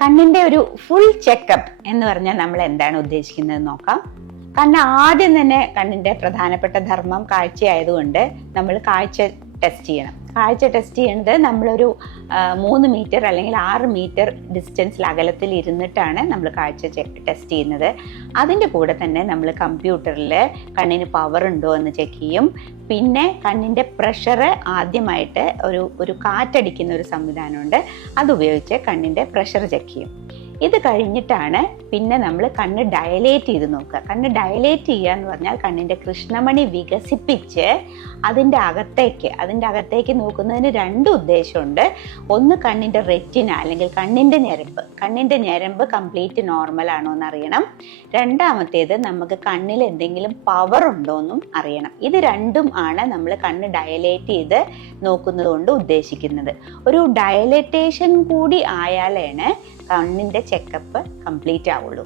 കണ്ണിന്റെ ഒരു full checkup എന്ന് പറഞ്ഞാൽ നമ്മൾ എന്താണ് ഉദ്ദേശിക്കുന്നത് നോക്കാം. കണ്ണ് ആദ്യം തന്നെ കണ്ണിന്റെ പ്രധാനപ്പെട്ട ധർമ്മം കാഴ്ചയായതുകൊണ്ട് നമ്മൾ കാഴ്ച ടെസ്റ്റ് ചെയ്യണം. കാഴ്ച ടെസ്റ്റ് ചെയ്യുന്നത് നമ്മളൊരു 3 മീറ്റർ അല്ലെങ്കിൽ 6 മീറ്റർ ഡിസ്റ്റൻസിൽ അകലത്തിൽ ഇരുന്നിട്ടാണ് നമ്മൾ കാഴ്ച ടെസ്റ്റ് ചെയ്യുന്നത്. അതിൻ്റെ കൂടെ തന്നെ നമ്മൾ കമ്പ്യൂട്ടറിൽ കണ്ണിന് പവർ ഉണ്ടോ എന്ന് ചെക്ക് ചെയ്യും. പിന്നെ കണ്ണിൻ്റെ പ്രഷർ ആദ്യമായിട്ട് ഒരു കാറ്റടിക്കുന്ന ഒരു സംവിധാനമുണ്ട്, അതുപയോഗിച്ച് കണ്ണിൻ്റെ പ്രഷർ ചെക്ക് ചെയ്യും. ഇത് കഴിഞ്ഞിട്ടാണ് പിന്നെ നമ്മൾ കണ്ണ് ഡയലേറ്റ് ചെയ്ത് നോക്കുക. കണ്ണ് ഡയലേറ്റ് ചെയ്യുക എന്ന് പറഞ്ഞാൽ കണ്ണിൻ്റെ കൃഷ്ണമണി വികസിപ്പിച്ച് അതിൻ്റെ അകത്തേക്ക് നോക്കുന്നതിന് 2 ഉദ്ദേശമുണ്ട്. ഒന്ന് കണ്ണിൻ്റെ റെറ്റിന അല്ലെങ്കിൽ കണ്ണിൻ്റെ ഞരമ്പ് കംപ്ലീറ്റ് നോർമൽ ആണോ എന്ന് അറിയണം. രണ്ടാമത്തേത് നമുക്ക് കണ്ണിൽ എന്തെങ്കിലും പവർ ഉണ്ടോ എന്നും അറിയണം. ഇത് രണ്ടും ആണ് നമ്മൾ കണ്ണ് ഡയലേറ്റ് ചെയ്ത് നോക്കുന്നത് കൊണ്ട് ഉദ്ദേശിക്കുന്നത്. ഒരു ഡയലറ്റേഷൻ കൂടി ആയാലാണ് കണ്ണിൻ്റെ ചെക്കപ്പ് കംപ്ലീറ്റ് ആവുള്ളൂ.